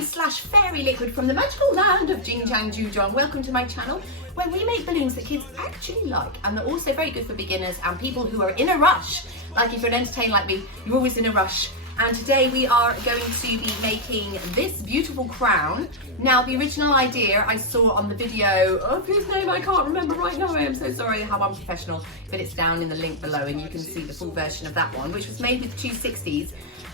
fairy liquid from the magical land of Jing Jang Jujong. Welcome to my channel, where we make balloons that kids actually like, and they're also very good for beginners and people who are in a rush. Like if you're an entertainer like me, you're always in a rush. And today we are going to be making this beautiful crown. Now the original idea I saw on the video of whose name I can't remember right now. I am so sorry how unprofessional, but it's down in the link below and you can see the full version of that one, which was made with 260s.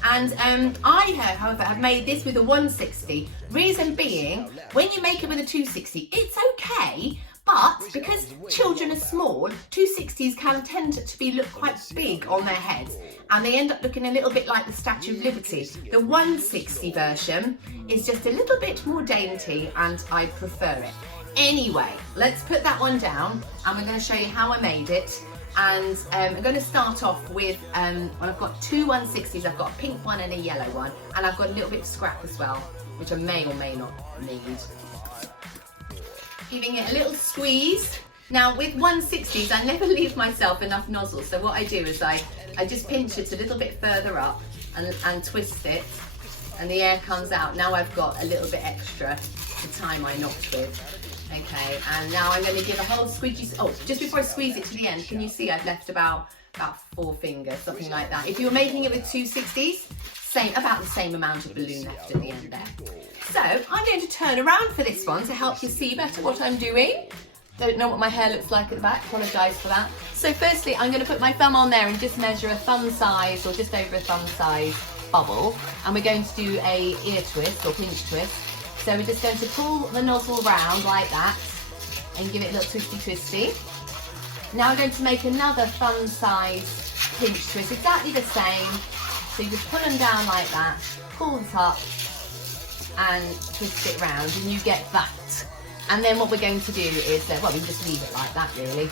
And I, however, have made this with a 160. Reason being, when you make it with a 260, it's okay, but because children are small, 260s can tend to look quite big on their heads, and they end up looking a little bit like the Statue of Liberty. The 160 version is just a little bit more dainty, and I prefer it. Anyway, let's put that one down, and we're going to show you how I made it. And I'm going to start off with, well, I've got two 160s, I've got a pink one and a yellow one, and I've got a little bit of scrap as well, which I may or may not need. Giving it a little squeeze. Now with 160s, I never leave myself enough nozzle, so what I do is I just pinch it a little bit further up and twist it, and the air comes out. Now I've got a little bit extra to tie my knot with. Okay, and now I'm going to give a whole squeegee. Oh, just before I squeeze it to the end, can you see I've left about 4 fingers, something like that. If you're making it with 260s, about the same amount of balloon left at the end there. So I'm going to turn around for this one to help you see better what I'm doing. Don't know what my hair looks like at the back, apologise for that. So firstly, I'm going to put my thumb on there and just measure a thumb size or just over a thumb size bubble, and we're going to do a ear twist or pinch twist. So we're just going to pull the nozzle round like that and give it a little twisty twisty. Now we're going to make another thumb size pinch twist, exactly the same. So you just pull them down like that, pull it up and twist it round, and you get that. And then what we're going to do is, well, we can just leave it like that really.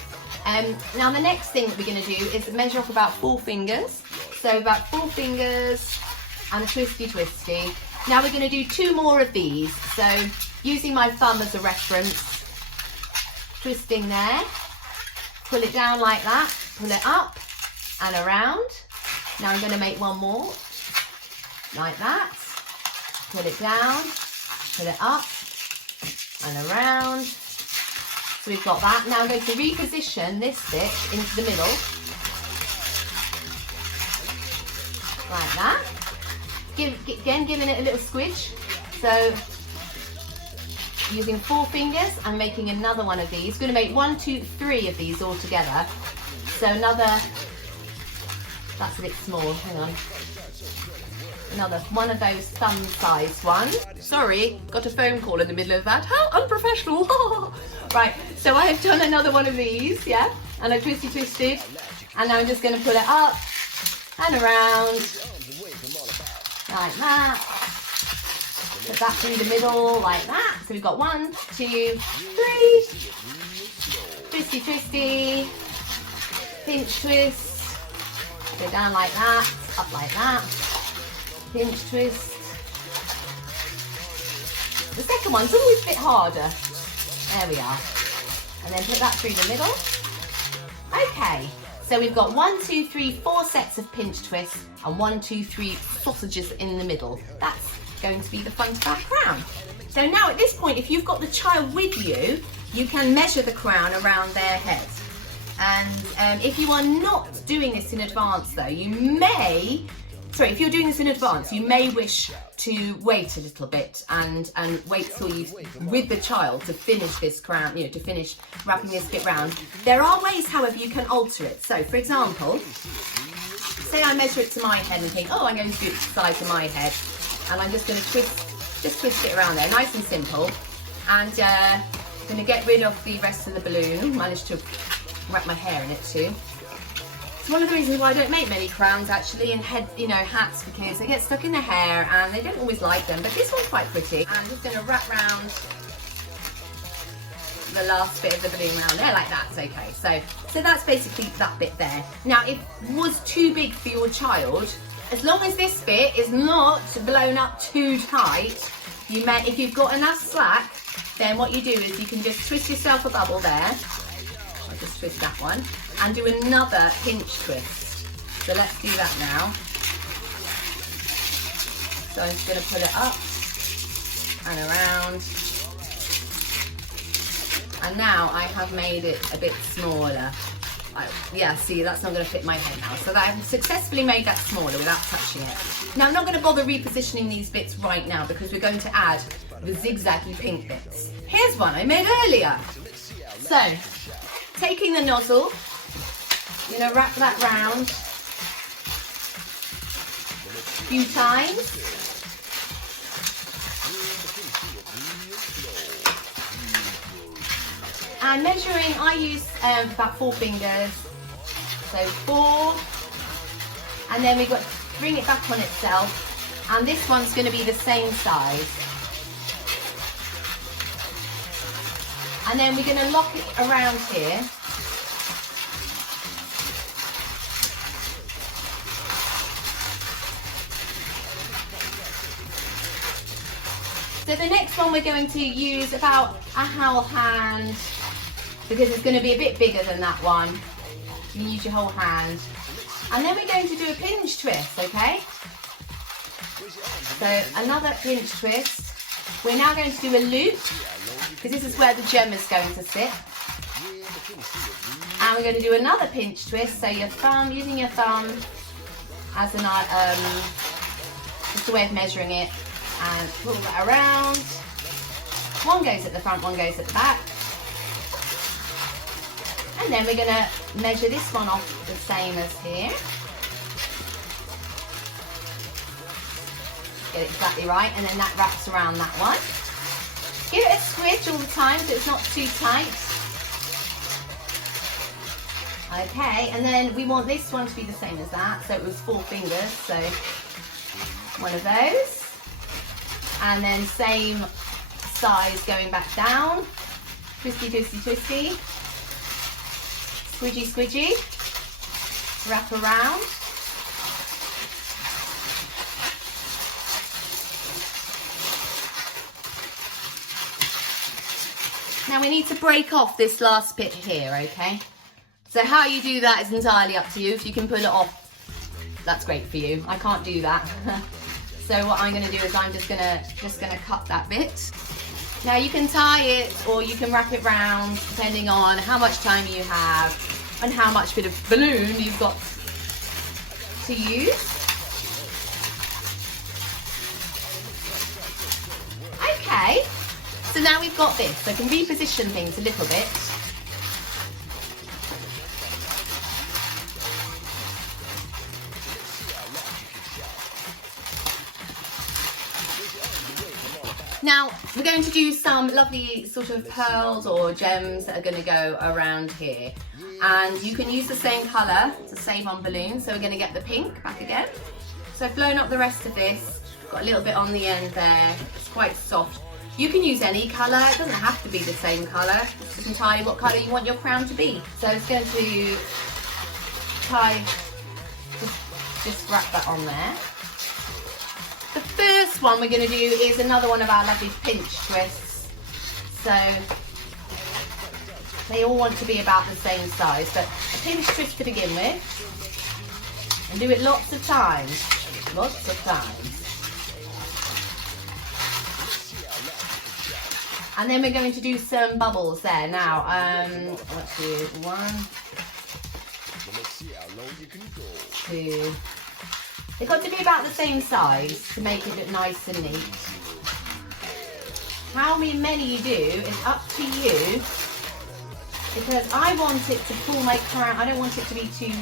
Now the next thing that we're going to do is measure off about 4 fingers. So about 4 fingers and a twisty twisty. Now we're going to do 2 more of these. So using my thumb as a reference, twisting there, pull it down like that, pull it up and around. Now I'm going to make 1 more, like that, pull it down, pull it up and around. So we've got that. Now I'm going to reposition this bit into the middle, like that. Again, giving it a little squidge. So using 4 fingers, I'm making another one of these. Going to make 1, 2, 3 of these all together. So another, that's a bit small, hang on. Another one of those thumb-sized ones. Sorry, got a phone call in the middle of that. How unprofessional. Right, so I have done another one of these, yeah? And I twisted, and now I'm just going to pull it up and around. Like that. Put that through the middle, like that. So we've got 1, 2, 3. Twisty, twisty. Pinch, twist. Go down like that. Up like that. Pinch, twist. The second one's always a bit harder. There we are. And then put that through the middle. Okay. So we've got 1, 2, 3, 4 sets of pinch twists and 1, 2, 3 sausages in the middle. That's going to be the front of our crown. So now at this point, if you've got the child with you, you can measure the crown around their head. And if you are not doing this in advance though, if you're doing this in advance, you may wish to wait a little bit and wait till you, with the child, to finish this crown, to finish wrapping this bit round. There are ways, however, you can alter it. So, for example, say I measure it to my head and think, oh, I'm going to do it to the size of my head, and I'm just going to twist it around there, nice and simple, and I'm going to get rid of the rest of the balloon. Managed to wrap my hair in it too. It's one of the reasons why I don't make many crowns actually, and hats, because they get stuck in the hair and they don't always like them, but this one's quite pretty. I'm just going to wrap round the last bit of the balloon around there like that. Okay, so that's basically that bit there. Now if it was too big for your child, as long as this bit is not blown up too tight, if you've got enough slack, then what you do is you can just twist yourself a bubble there. I'll just twist that one and do another pinch twist. So let's do that now. So I'm just going to pull it up and around. And now I have made it a bit smaller. Yeah, see, that's not going to fit my head now. So I've successfully made that smaller without touching it. Now, I'm not going to bother repositioning these bits right now because we're going to add the zigzaggy pink bits. Here's one I made earlier. So, taking the nozzle, you're going to wrap that round a few times. And measuring, I use about 4 fingers, so 4, and then we've got to bring it back on itself, and this one's going to be the same size. And then we're going to lock it around here. So the next one we're going to use about a whole hand, because it's going to be a bit bigger than that one. You can use your whole hand. And then we're going to do a pinch twist, okay? So another pinch twist. We're now going to do a loop, because this is where the gem is going to sit. And we're going to do another pinch twist. So your thumb, using your thumb as an just a way of measuring it, and pull that around. One goes at the front, one goes at the back. And then we're going to measure this one off the same as here. Get it exactly right, and then that wraps around that one. Give it a squidge all the time so it's not too tight. Okay, and then we want this one to be the same as that, so it was 4 fingers, so one of those. And then same size going back down. Twisty, twisty, twisty. Squidgy, squidgy. Wrap around. Now we need to break off this last bit here, okay? So how you do that is entirely up to you. If you can pull it off, that's great for you. I can't do that. So what I'm going to do is I'm just gonna cut that bit. Now you can tie it or you can wrap it round depending on how much time you have and how much bit of balloon you've got to use. Okay, so now we've got this. So I can reposition things a little bit. Now, we're going to do some lovely sort of pearls or gems that are going to go around here. And you can use the same colour to save on balloons. So we're going to get the pink back again. So I've blown up the rest of this. Got a little bit on the end there. It's quite soft. You can use any colour. It doesn't have to be the same colour. It's entirely what colour you want your crown to be. So I was going to just wrap that on there. The first one we're going to do is another one of our lovely pinch twists. So they all want to be about the same size, but a pinch twist to begin with. And do it lots of times. Lots of times. And then we're going to do some bubbles there. Now, let's do 1, 2. They've got to be about the same size to make it look nice and neat. How many you do is up to you, because I want it to pull my crown. I don't want it to be too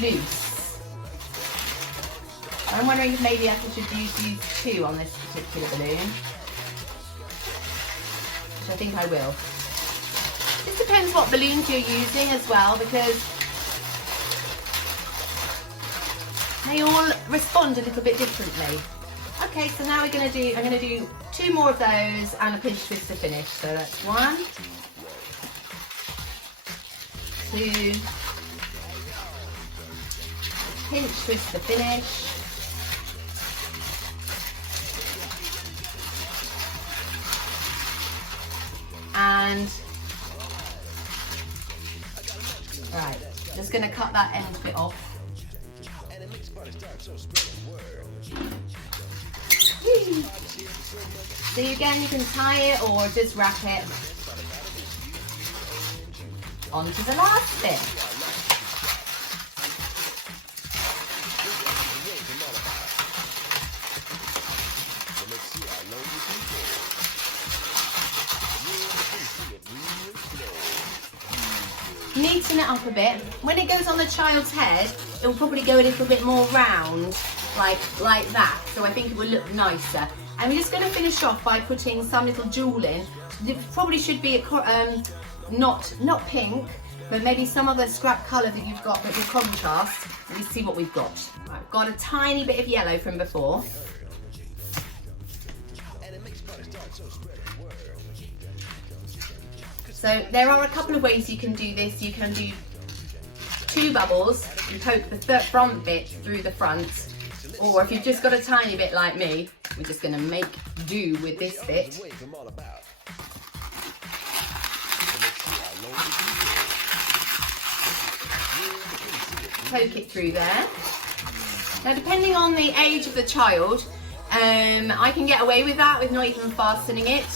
loose. I'm wondering if maybe I should use 2 on this particular balloon, which I think I will. This depends what balloons you're using as well, because they all respond a little bit differently. Okay, so now I'm going to do 2 more of those and a pinch twist to finish. So that's 1, 2, pinch twist to finish. And right, just going to cut that end bit off. So again, you can tie it or just wrap it onto the last bit. Neaten it up a bit. When it goes on the child's head, it will probably go a little bit more round, like that. So I think it will look nicer. And we're just going to finish off by putting some little jewel in. It probably should be a not pink, but maybe some other scrap colour that you've got that will contrast. Let's see what we've got. Right, I've got a tiny bit of yellow from before. So there are a couple of ways you can do this. You can do 2 bubbles and poke the front bit through the front. Or if you've just got a tiny bit like me, we're just going to make do with this bit. Poke it through there. Now depending on the age of the child, I can get away with that with not even fastening it.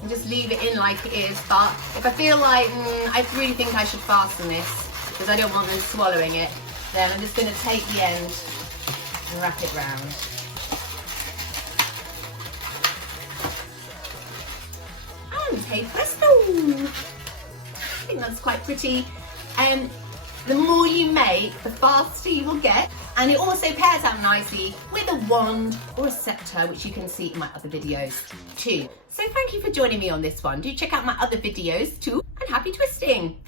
And just leave it in like it is, but if I feel like I really think I should fasten this because I don't want them swallowing it, then I'm just going to take the end and wrap it round. And hey presto! I think that's quite pretty. The more you make, the faster you will get, and it also pairs out nicely with a wand or a scepter, which you can see in my other videos too. So thank you for joining me on this one. Do check out my other videos too, and happy twisting!